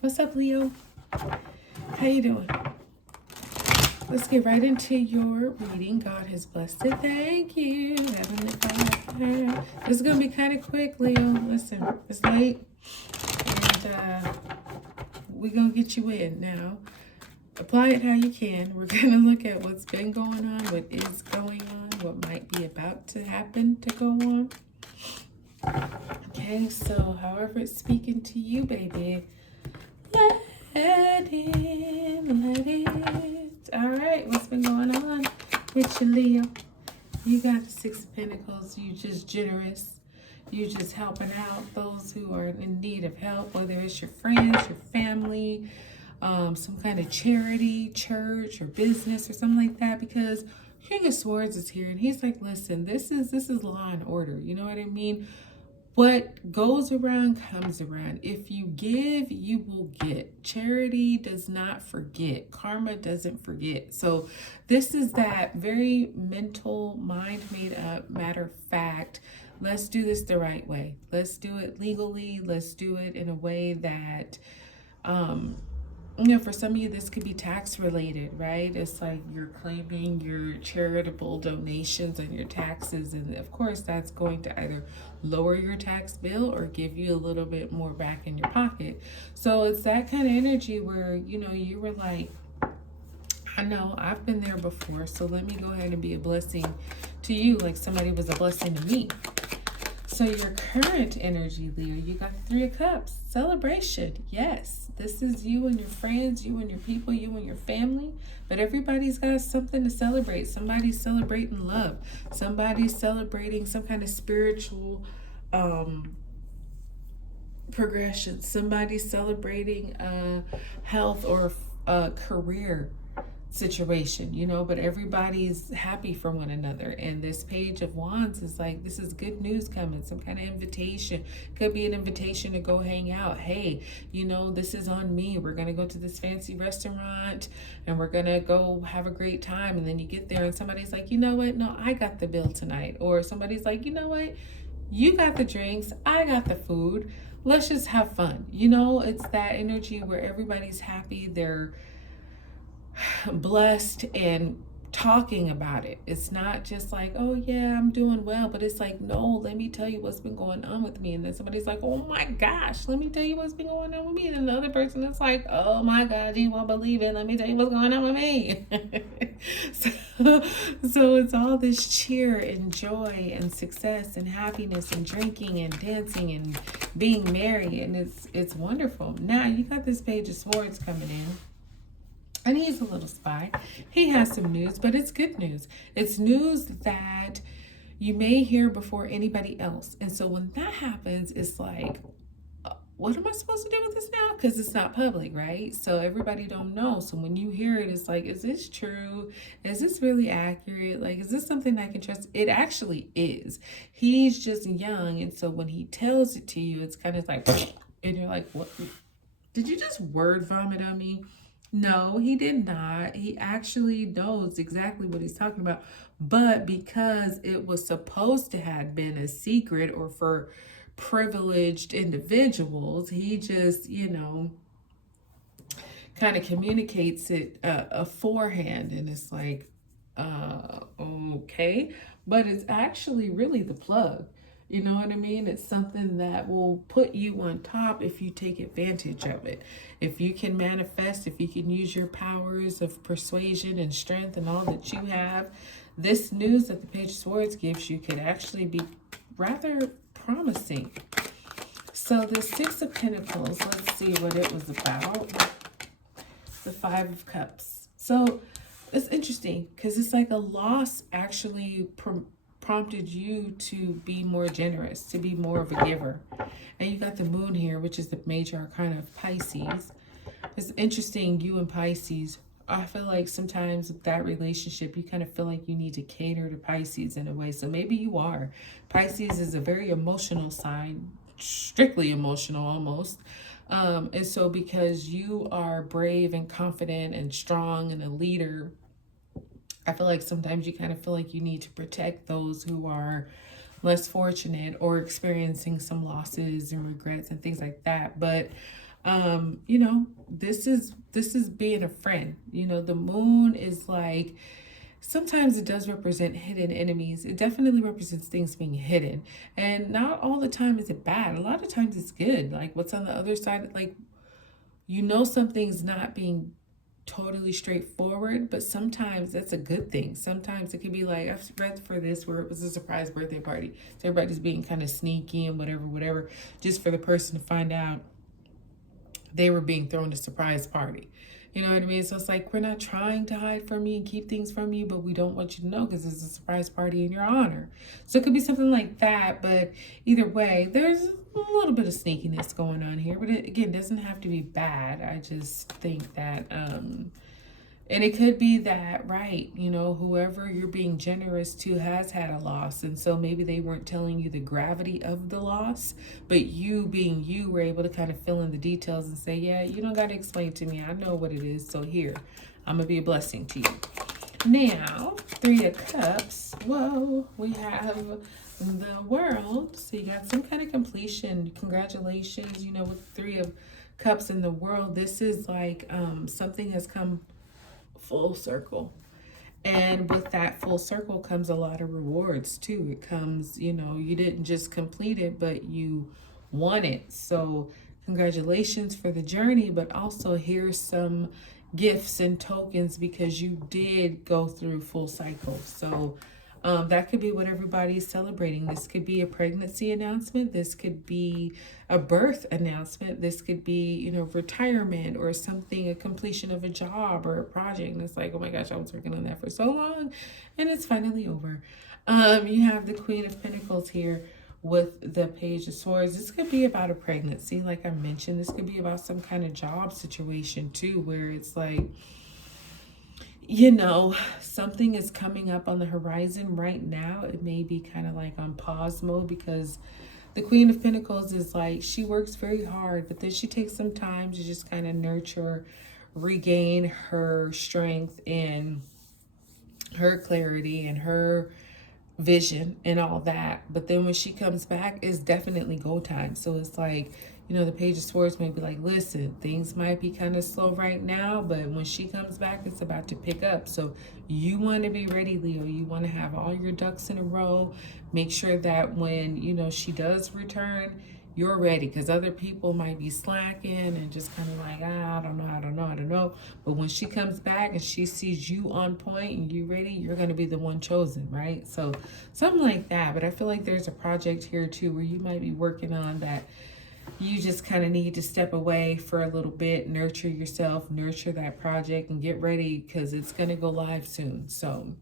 What's up, Leo? How you doing? Let's get right into your reading. God has blessed it. Thank you, Heavenly Father. This is gonna be kind of quick, Leo. Listen, it's late, and we're gonna get you in now. Apply it how you can. We're gonna look at what's been going on, what is going on, what might be about to happen to go on. Okay, so however it's speaking to you, baby, let it. All right, what's been going on with you, Leo? You got the Six of Pentacles. You just generous. You just helping out those who are in need of help, whether it's your friends, your family, some kind of charity, church, or business, or something like that. Because King of Swords is here, and he's like, listen, this is law and order. You know what I mean? What goes around comes around. If you give, you will get. Charity does not forget. Karma doesn't forget. So this is that very mental, mind made up, matter of fact. Let's do this the right way. Let's do it legally. Let's do it in a way that for some of you, this could be tax related, right? It's like you're claiming your charitable donations on your taxes. And of course, that's going to either lower your tax bill or give you a little bit more back in your pocket. So it's that kind of energy where, you were like, I know I've been there before. So let me go ahead and be a blessing to you, like somebody was a blessing to me. So your current energy, Leo, you got the Three of Cups. Celebration. Yes, this is you and your friends, you and your people, you and your family. But everybody's got something to celebrate. Somebody's celebrating love. Somebody's celebrating some kind of spiritual progression. Somebody's celebrating health or career situation, but everybody's happy for one another. And this Page of Wands is like, this is good news coming, some kind of invitation. Could be an invitation to go hang out. Hey, this is on me. We're gonna go to this fancy restaurant and we're gonna go have a great time. And then you get there and somebody's like, you know what, no, I got the bill tonight. Or somebody's like, you know what, you got the drinks, I got the food, let's just have fun. It's that energy where everybody's happy, they're blessed and talking about it. It's not just like, oh yeah, I'm doing well, but it's like, no, let me tell you what's been going on with me. And then somebody's like, oh my gosh, let me tell you what's been going on with me. And the other person is like, oh my God, you won't believe it, let me tell you what's going on with me. so it's all this cheer and joy and success and happiness and drinking and dancing and being merry, and it's wonderful. Now you got this Page of Swords coming in. And he's a little spy. He has some news, but it's good news. It's news that you may hear before anybody else. And so when that happens, it's like, what am I supposed to do with this now? Because it's not public, right? So everybody don't know. So when you hear it, it's like, is this true? Is this really accurate? Like, is this something I can trust? It actually is. He's just young. And so when he tells it to you, it's kind of like, and you're like, what? Did you just word vomit on me? No, he did not. He actually knows exactly what he's talking about. But because it was supposed to have been a secret or for privileged individuals, he just, kind of communicates it beforehand. And it's like, okay. But it's actually really the plug. You know what I mean? It's something that will put you on top if you take advantage of it. If you can manifest, if you can use your powers of persuasion and strength and all that you have, this news that the Page of Swords gives you could actually be rather promising. So the Six of Pentacles, let's see what it was about. The Five of Cups. So it's interesting because it's like a loss actually prompted you to be more generous, to be more of a giver. And you got the Moon here, which is the major arcana of Pisces. It's interesting, you and Pisces, I feel like sometimes with that relationship, you kind of feel like you need to cater to Pisces in a way. So maybe you are. Pisces is a very emotional sign, strictly emotional almost. And so because you are brave and confident and strong and a leader, I feel like sometimes you kind of feel like you need to protect those who are less fortunate or experiencing some losses and regrets and things like that. But You know, this is being a friend. You know, the moon is like, sometimes it does represent hidden enemies. It definitely represents things being hidden. And not all the time is it bad. A lot of times it's good. Like what's on the other side, like, you know, something's not being totally straightforward, but sometimes that's a good thing. Sometimes it could be like, I've read for this where it was a surprise birthday party. So everybody's being kind of sneaky and whatever, just for the person to find out they were being thrown a surprise party. You know what I mean? So it's like, we're not trying to hide from you and keep things from you, but we don't want you to know because it's a surprise party in your honor. So it could be something like that. But either way, there's a little bit of sneakiness going on here. But it, again, doesn't have to be bad. I just think that and it could be that, right, you know, whoever you're being generous to has had a loss. And so maybe they weren't telling you the gravity of the loss, but you being you were able to kind of fill in the details and say, yeah, you don't got to explain to me. I know what it is. So here, I'm going to be a blessing to you. Now, Three of Cups. Whoa, we have the World. So you got some kind of completion. Congratulations. You know, with Three of Cups in the World, this is like something has come full circle. And with that full circle comes a lot of rewards too. It comes, you know, you didn't just complete it, but you won it. So congratulations for the journey, but also here's some gifts and tokens because you did go through full cycle. So that could be what everybody's celebrating. This could be a pregnancy announcement. This could be a birth announcement. This could be, you know, retirement or something, a completion of a job or a project. And it's like, oh my gosh, I was working on that for so long and it's finally over. You have the Queen of Pentacles here with the Page of Swords. This could be about a pregnancy, like I mentioned. This could be about some kind of job situation too, where it's like, you know, something is coming up on the horizon right now. It may be kind of like on pause mode because the Queen of Pentacles is like, she works very hard, but then she takes some time to just kind of nurture, regain her strength and her clarity and her vision and all that. But then when she comes back, it's definitely go time. So it's like, you know, the Page of Swords may be like, listen, things might be kind of slow right now, but when she comes back, it's about to pick up. So you want to be ready, Leo. You want to have all your ducks in a row. Make sure that when, you know, she does return, you're ready, because other people might be slacking and just kind of like, I don't know. But when she comes back and she sees you on point and you ready, you're going to be the one chosen, right? So something like that. But I feel like there's a project here too where you might be working on that you just kind of need to step away for a little bit, nurture yourself, nurture that project, and get ready because it's going to go live soon. So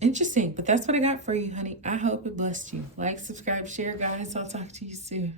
interesting, but that's what I got for you, honey. I hope it blessed you. Like, subscribe, share, guys. I'll talk to you soon.